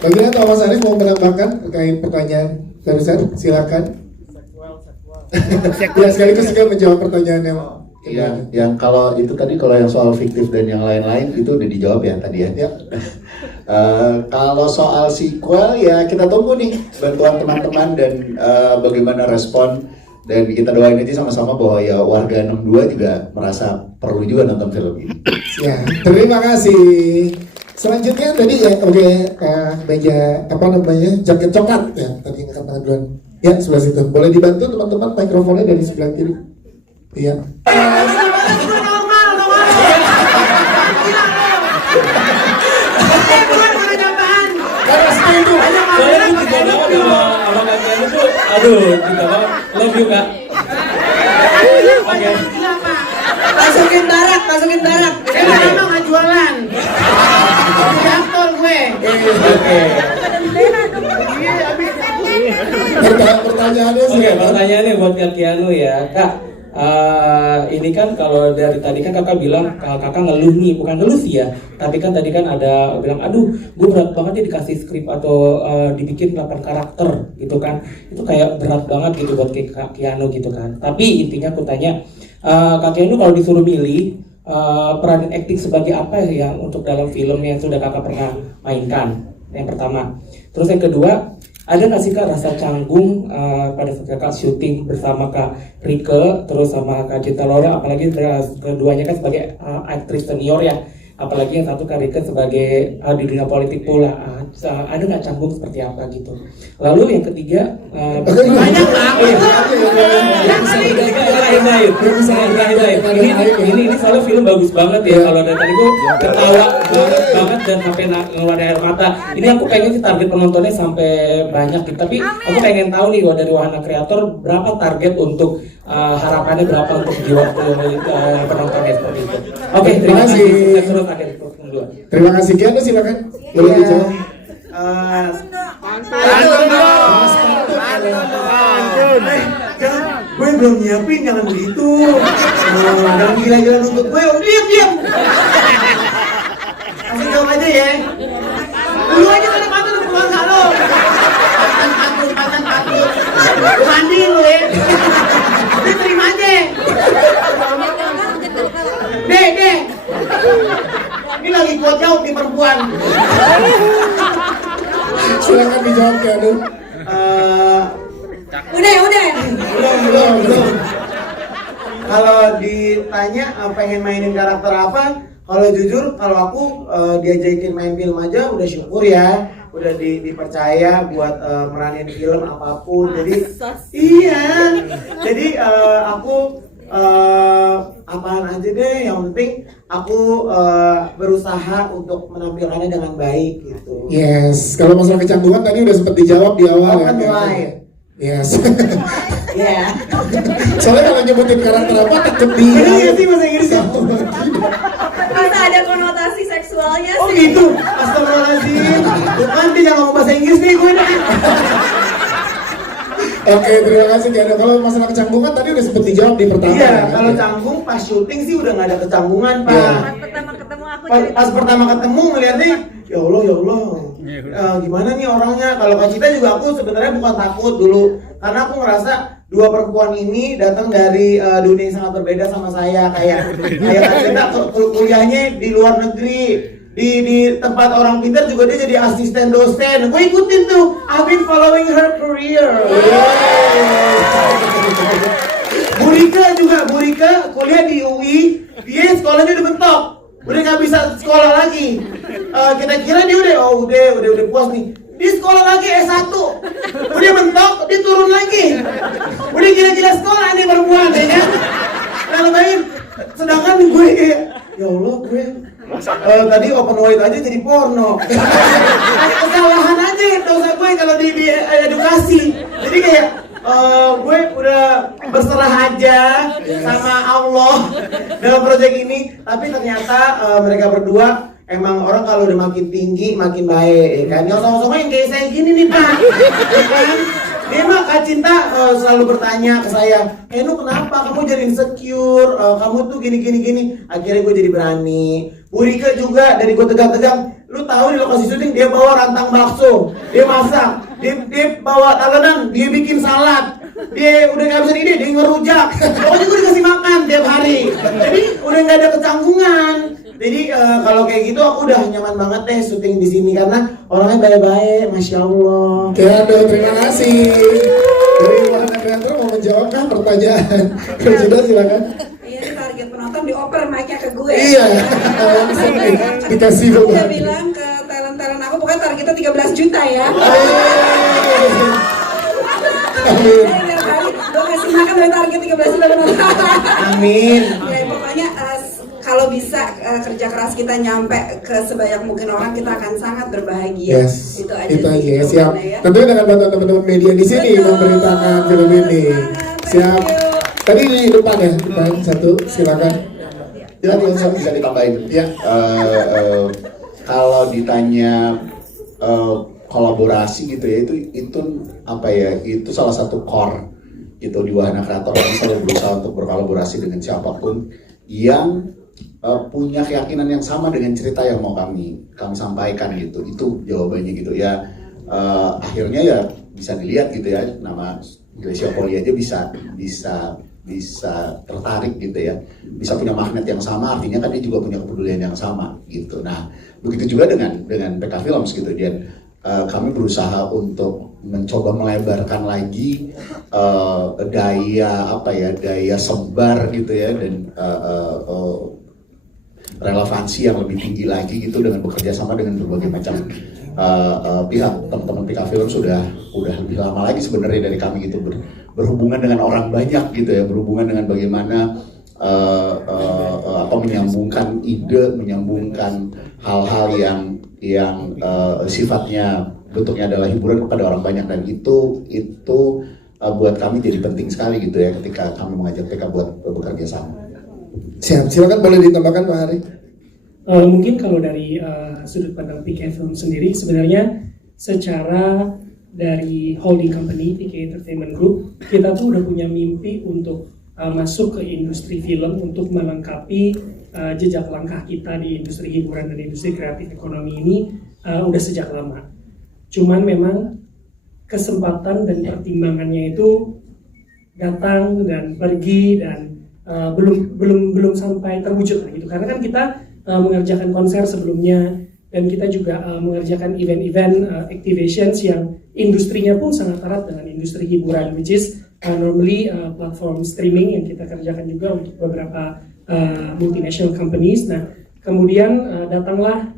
Bagaimana Thomas Arif mau menambahkan terkait pertanyaan terusan? Silakan. Ya, sekaligus juga menjawab pertanyaan yang kalau itu tadi, kalau yang soal fiktif dan yang lain-lain itu udah dijawab ya tadi ya. Kalau soal sequel ya kita tunggu nih bantuan teman-teman dan bagaimana respon, dan kita doain aja sama-sama bahwa ya warga 62 juga merasa perlu juga nonton film ini. Ya, terima kasih. Selanjutnya tadi ya, meja jaket coklat ya, tadi yang kata duluan. Ya, sebelah situ. Boleh dibantu teman-teman mikrofonnya dari sebelah kiri. Iya. Aduh, kita banget. Love you, Kak. Oke. Masukin barak. Saya nggak jualan. Daftar gue. Oke. Pertanyaannya buat Kak Keanu ya, Kak. Ini kan kalau dari tadi kan kakak bilang kakak ngeluh nih, bukan ngeluh sih ya, tapi kan tadi kan ada bilang aduh gue berat banget ya dikasih skrip atau dibikin 8 karakter gitu kan, itu kayak berat banget gitu buat Kak Keanu gitu kan. Tapi intinya aku tanya, Kak Keanu kalau disuruh milih peran acting sebagai apa ya untuk dalam film yang sudah kakak pernah mainkan, yang pertama. Terus yang kedua, ada nggak sih Kak rasa canggung pada saat kakak syuting bersama Kak Rike terus sama Kak Cinta Laura, apalagi keduanya kan sebagai aktris senior ya, apalagi yang satu Kak Rike sebagai di dunia politik pula, ada nggak canggung seperti apa gitu. Lalu yang ketiga banyak Kak. Ini soalnya film bagus banget ya. Kalau dari tadi gue ketawa banget dan sampai ngeluarin air mata. Ini aku pengen sih target penontonnya sampai banyak gitu. Tapi aku pengen tahu nih dari Wahana Kreator berapa target untuk harapannya berapa untuk jiwa penontonnya seperti itu. Oke, terima kasih. Terus akhir kedua. Terima kasih. Kian, silakan. Boleh dijawab. Gue belum nyiapin, jangan begitu. Jangan gila-gila nuntut gue. Diam. Langsung jawab aja ya. Lu aja pada pantun ke keluarga lo. Pantun. Mandi lu ya. Udah terima aja. Deh. Ini lagi kuat jauh di perempuan. Silakan dijawab ya, Anu. Udah. Belum. Kalau ditanya pengen mainin karakter apa, kalau jujur kalau aku diajakin main film aja udah syukur ya, udah dipercaya buat meranin film apapun. Jadi aku apaan aja deh, yang penting aku berusaha untuk menampilkannya dengan baik gitu. Yes, kalau masalah kecanggungan tadi udah sempat dijawab di awal ya. Yes. Iya. Soalnya kalau nyebutin karakter apa takut di. Iya sih bahasa Inggris ya. Bisa ada konotasi seksualnya sih. Oh gitu. Astagfirullahaladzim. Nanti jangan ngomong bahasa Inggris nih gue dah. Oke, terima kasih Kian. Kalau masalah kecanggungan tadi udah sempat dijawab di pertama. Iya, kalau canggung pas syuting sih udah nggak ada kecanggungan Pak. Pas pertama ketemu ngeliatnya, ya Allah. Gimana nih orangnya? Kalau Kak Cita juga aku sebenarnya bukan takut dulu, karena aku ngerasa dua perempuan ini datang dari dunia yang sangat berbeda sama saya. Kayak Kak Cita kuliahnya di luar negeri. Di tempat orang pintar juga dia jadi asisten dosen. Gue ikutin tuh. I've been following her career. Burika kuliah di UI. Dia sekolahnya udah mentok. Udah nggak bisa sekolah lagi. Kita kira dia udah puas nih. Dia sekolah lagi S1. Udah mentok, dia turun lagi. Udah gila-gila sekolah nih perempuan ya kan. Nah lebayin. Sedangkan gue kayak, ya Allah gue tadi open wide aja jadi porno. Kesalahan aja dosa gue kalau di edukasi. Jadi kayak gue udah berserah aja sama Allah dalam proyek ini. Tapi ternyata mereka berdua emang orang kalau udah makin tinggi makin baik, ya kan? Yang sama-sama yang kayak saya gini nih Pak, ya kan? Dia mah Kak Cinta selalu bertanya ke saya, Enu kenapa kamu jadi insecure, kamu tuh gini. Akhirnya gue jadi berani. Burika juga dari gue tegang-tegang, lu tahu di lokasi syuting dia bawa rantang bakso, dia masak, dia bawa talenan, dia bikin salad, dia udah gak bisa dia ngerujak, pokoknya gue dikasih makan tiap hari. Jadi udah gak ada kecanggungan. Jadi kalau kayak gitu aku udah nyaman banget deh syuting di sini karena orangnya baik-baik, masya Allah. Oke, terima kasih. Dari Wahana Kreator mau menjawab kan pertanyaan? Sudah silakan. Iya, target penonton dioper mic-nya ke gue. Iya. Dikasih Dia bilang ke talent aku pokoknya targetnya 13 juta ya. Amin. Gue kasih makan dari target 13 juta penonton. Amin. Ya pokoknya kalau bisa kerja keras kita nyampe ke sebanyak mungkin orang, kita akan sangat berbahagia. Yes. Itu aja. Siap. Ya. Tentunya dengan bantuan teman-teman media di sini memberitakan film ini. Siap. Tadi di depan ya, satu silakan. Ya, bisa ditambahin. Ya. Kalau ditanya kolaborasi gitu ya, itu apa ya? Itu salah satu core gitu di Wahana Kreator. Kami selalu berusaha untuk berkolaborasi dengan siapapun yang punya keyakinan yang sama dengan cerita yang mau kami sampaikan gitu. Itu jawabannya gitu ya. Akhirnya ya bisa dilihat gitu ya, nama Gracia Poli aja bisa tertarik gitu ya, bisa punya magnet yang sama, artinya kan dia juga punya kepedulian yang sama gitu. Nah begitu juga dengan PK Films gitu, dan kami berusaha untuk mencoba melebarkan lagi daya sebar gitu ya, dan relevansi yang lebih tinggi lagi gitu dengan bekerja sama dengan berbagai macam pihak. Teman-teman PK Film sudah lebih lama lagi sebenarnya dari kami gitu berhubungan dengan orang banyak gitu ya, berhubungan dengan bagaimana menyambungkan ide, menyambungkan hal-hal yang sifatnya bentuknya adalah hiburan kepada orang banyak, dan itu buat kami jadi penting sekali gitu ya ketika kami mengajak PK buat bekerja sama. Siap, silakan boleh ditambahkan Pak Hari. Mungkin kalau dari sudut pandang PK Film sendiri, sebenarnya secara dari holding company PK Entertainment Group, kita tuh udah punya mimpi untuk masuk ke industri film untuk melengkapi jejak langkah kita di industri hiburan dan industri kreatif ekonomi ini udah sejak lama. Cuman memang kesempatan dan pertimbangannya itu datang dan pergi dan belum sampai terwujud gitu. Karena kan kita mengerjakan konser sebelumnya dan kita juga mengerjakan event-event activations yang industrinya pun sangat erat dengan industri hiburan, which is normally platform streaming yang kita kerjakan juga untuk beberapa multinational companies. Nah, kemudian datanglah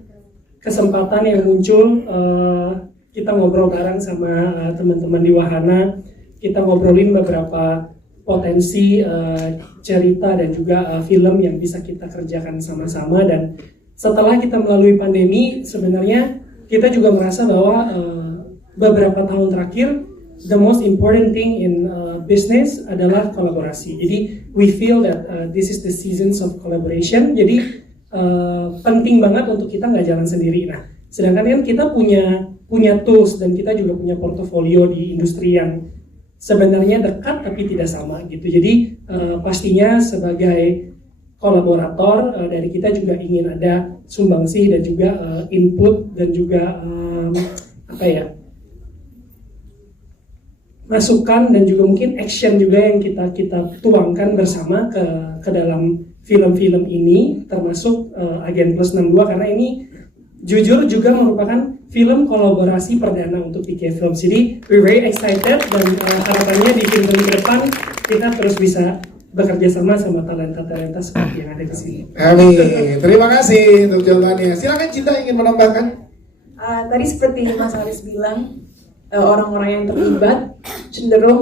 kesempatan yang muncul, kita ngobrol bareng sama teman-teman di Wahana, kita ngobrolin beberapa potensi cerita dan juga film yang bisa kita kerjakan sama-sama. Dan setelah kita melalui pandemi, sebenarnya kita juga merasa bahwa beberapa tahun terakhir the most important thing in business adalah kolaborasi. Jadi we feel that this is the seasons of collaboration. Jadi penting banget untuk kita nggak jalan sendiri. Nah, sedangkan kan kita punya tools dan kita juga punya portofolio di industri yang sebenarnya dekat tapi tidak sama gitu. Jadi pastinya sebagai kolaborator dari kita juga ingin ada sumbangsih dan juga input dan juga masukan dan juga mungkin action juga yang kita tuangkan bersama ke dalam film-film ini, termasuk Agen Plus 62, karena ini jujur juga merupakan film kolaborasi perdana untuk PK Films. Jadi we're very excited dan harapannya di film ke depan kita terus bisa bekerja sama talenta-talenta seperti yang ada di sini. Amin. Terima kasih untuk jawabannya. Silakan Cinta ingin menambahkan. Tadi seperti Mas Haris bilang, orang-orang yang terlibat cenderung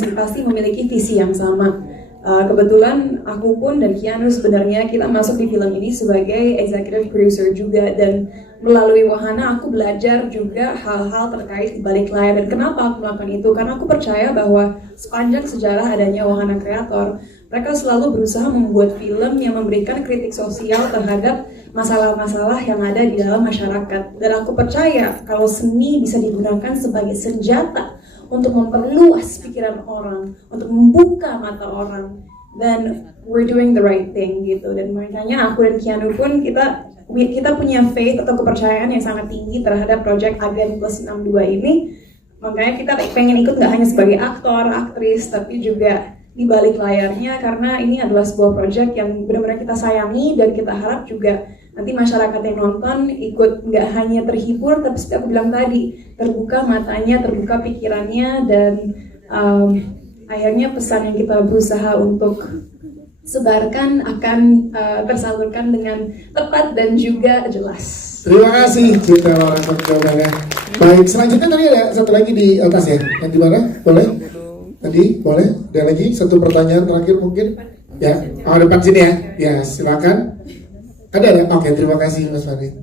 sih pasti memiliki visi yang sama. Kebetulan aku pun dan Keanu sebenarnya kita masuk di film ini sebagai executive producer juga, dan melalui Wahana aku belajar juga hal-hal terkait di balik layar. Dan kenapa aku melakukan itu? Karena aku percaya bahwa sepanjang sejarah adanya Wahana Kreator, mereka selalu berusaha membuat film yang memberikan kritik sosial terhadap masalah-masalah yang ada di dalam masyarakat. Dan aku percaya kalau seni bisa digunakan sebagai senjata untuk memperluas pikiran orang, untuk membuka mata orang, then we're doing the right thing gitu. Dan makanya aku dan Keanu pun kita punya faith atau kepercayaan yang sangat tinggi terhadap project Agen Plus 62 ini. Makanya kita pengen ikut nggak hanya sebagai aktor, aktris, tapi juga di balik layarnya, karena ini adalah sebuah project yang benar-benar kita sayangi dan kita harap juga nanti masyarakat yang nonton ikut nggak hanya terhibur, tapi seperti aku bilang tadi, terbuka matanya, terbuka pikirannya, dan akhirnya pesan yang kita berusaha untuk sebarkan akan tersalurkan dengan tepat dan juga jelas. Terima kasih Cinta atas jawabannya. Baik, selanjutnya tadi ada satu lagi di atas ya, yang di mana? Boleh? Tadi boleh? Ada lagi satu pertanyaan terakhir mungkin? Ya, depan sini ya. Ya, silakan. Ada ya? Oke, terima kasih Mas Fadli.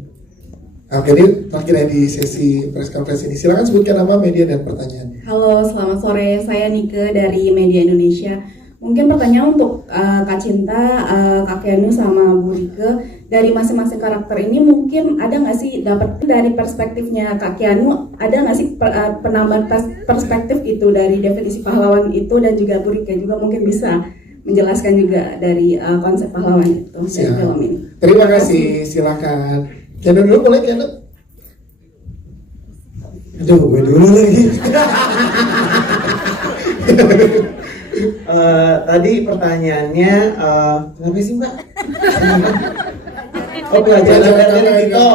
Oke, ini terakhir ya di sesi press conference ini. Silakan sebutkan nama, media, dan pertanyaan. Halo, selamat sore. Saya Nike dari Media Indonesia. Mungkin pertanyaan untuk Kak Cinta, Kak Keanu, sama Bu Rike. Dari masing-masing karakter ini mungkin ada nggak sih dapat dari perspektifnya Kak Keanu, ada nggak sih penambahan perspektif gitu dari definisi pahlawan itu, dan juga Bu Rike juga mungkin bisa menjelaskan juga dari konsep pahlawan itu dari film ini. Terima kasih, silakan. Keanu dulu boleh Keanu? Aduh, gue dulu lagi. Tadi pertanyaannya kenapa sih Mbak? Oh, belajar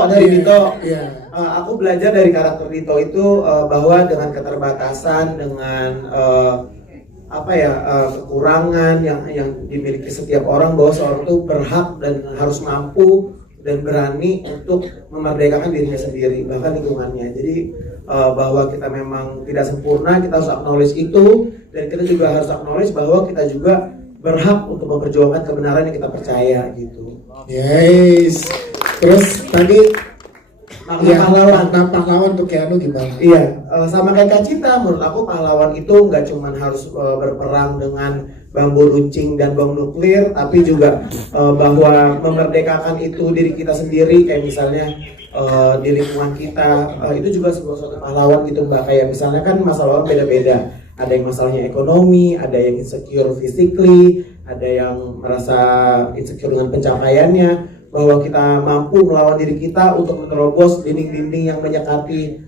dari Dito. Aku belajar dari karakter Dito itu bahwa dengan keterbatasan, dengan kekurangan yang dimiliki setiap orang, bahwa seorang itu berhak dan harus mampu dan berani untuk memerdekakan dirinya sendiri, bahkan lingkungannya. Jadi bahwa kita memang tidak sempurna, kita harus acknowledge itu, dan kita juga harus acknowledge bahwa kita juga berhak untuk memperjuangkan kebenaran yang kita percaya gitu. Yes. Terus tadi makna pahlawan untuk Keanu gimana? Iya, sama kayak Kak Cita, menurut aku pahlawan itu nggak cuma harus berperang dengan bambu runcing dan bom nuklir, tapi juga bahwa memerdekakan itu diri kita sendiri, kayak misalnya di lingkungan kita, itu juga sebuah suatu pahlawan gitu Mbak. Kayak misalnya kan masalah orang beda-beda, ada yang masalahnya ekonomi, ada yang insecure physically, ada yang merasa insecure dengan pencapaiannya, bahwa kita mampu melawan diri kita untuk menerobos dinding-dinding yang menyekati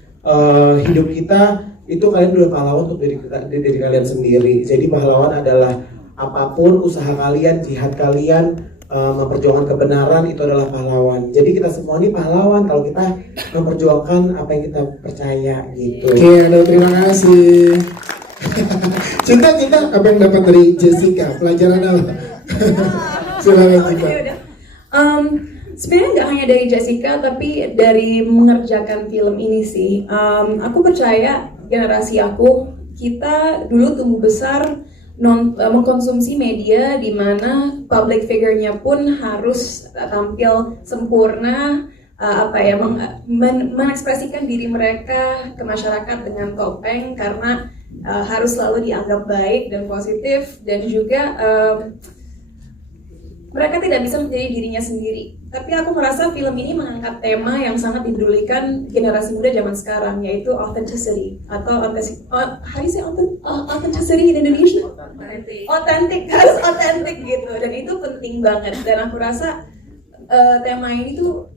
hidup kita. Itu kalian udah pahlawan untuk diri kalian sendiri. Jadi pahlawan adalah apapun usaha kalian, jihad kalian, memperjuangkan kebenaran, itu adalah pahlawan. Jadi kita semua ini pahlawan kalau kita memperjuangkan apa yang kita percaya gitu. Oke, terima kasih. Cinta apa yang dapat dari Jessica? Pelajaran apa? Silakan Cinta. Sebenarnya nggak hanya dari Jessica, tapi dari mengerjakan film ini sih. Aku percaya generasi kita dulu tumbuh besar mengkonsumsi media di mana public figure-nya pun harus tampil sempurna, mengekspresikan diri mereka ke masyarakat dengan topeng karena harus selalu dianggap baik dan positif, dan juga mereka tidak bisa menjadi dirinya sendiri. Tapi aku merasa film ini mengangkat tema yang sangat dipedulikan generasi muda zaman sekarang, yaitu authenticity atau authenticity in Indonesia? Authentic, harus authentic gitu, dan itu penting banget. Dan aku rasa tema ini tuh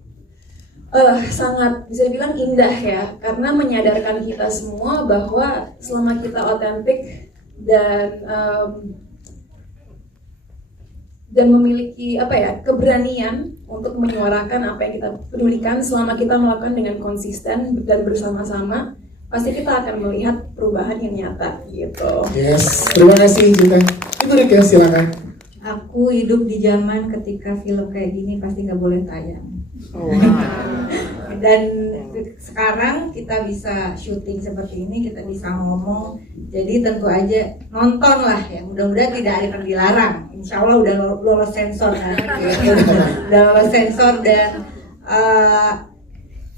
sangat bisa dibilang indah ya, karena menyadarkan kita semua bahwa selama kita authentic dan memiliki keberanian untuk menyuarakan apa yang kita pedulikan, selama kita melakukan dengan konsisten dan bersama-sama, pasti kita akan melihat perubahan yang nyata gitu. Yes, terima kasih Cinta. Itu Rika, silakan. Aku hidup di zaman ketika film kayak gini pasti nggak boleh tayang. Dan sekarang kita bisa syuting seperti ini, kita bisa ngomong, jadi tentu aja nonton lah ya. Mudah-mudahan tidak ada yang dilarang. Insya Allah udah lolos sensor kan, udah lolos sensor. Dan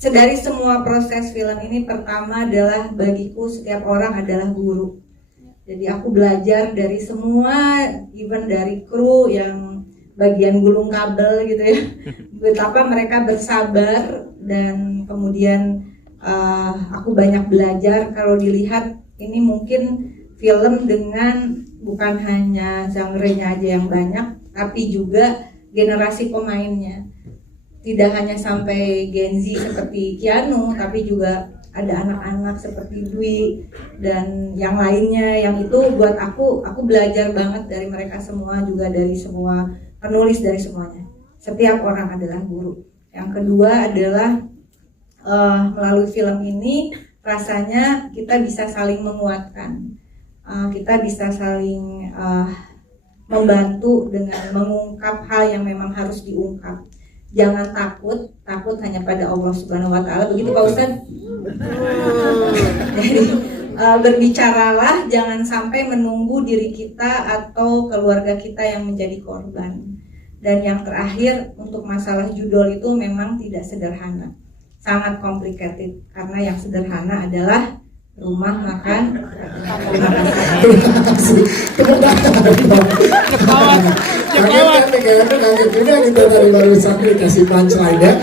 dari semua proses film ini, pertama adalah bagiku setiap orang adalah guru. Jadi aku belajar dari semua, even dari kru yang bagian gulung kabel gitu ya, betapa mereka bersabar. Dan kemudian aku banyak belajar. Kalau dilihat ini mungkin film dengan bukan hanya genre-nya aja yang banyak, tapi juga generasi pemainnya. Tidak hanya sampai Gen Z seperti Keanu, tapi juga ada anak-anak seperti Dwi dan yang lainnya, yang itu buat aku belajar banget dari mereka semua, juga dari semua penulis, dari semuanya. Setiap orang adalah guru. Yang kedua adalah melalui film ini rasanya kita bisa saling menguatkan, kita bisa saling membantu dengan mengungkap hal yang memang harus diungkap. Jangan takut hanya pada Allah Subhanahu Wa Taala. Begitu Pak Ustadz. Jadi berbicaralah, jangan sampai menunggu diri kita atau keluarga kita yang menjadi korban. Dan yang terakhir, untuk masalah judul itu memang tidak sederhana, sangat complicated, karena yang sederhana adalah rumah makan. Kaget juga kita dari barusan dikasih punchline ya.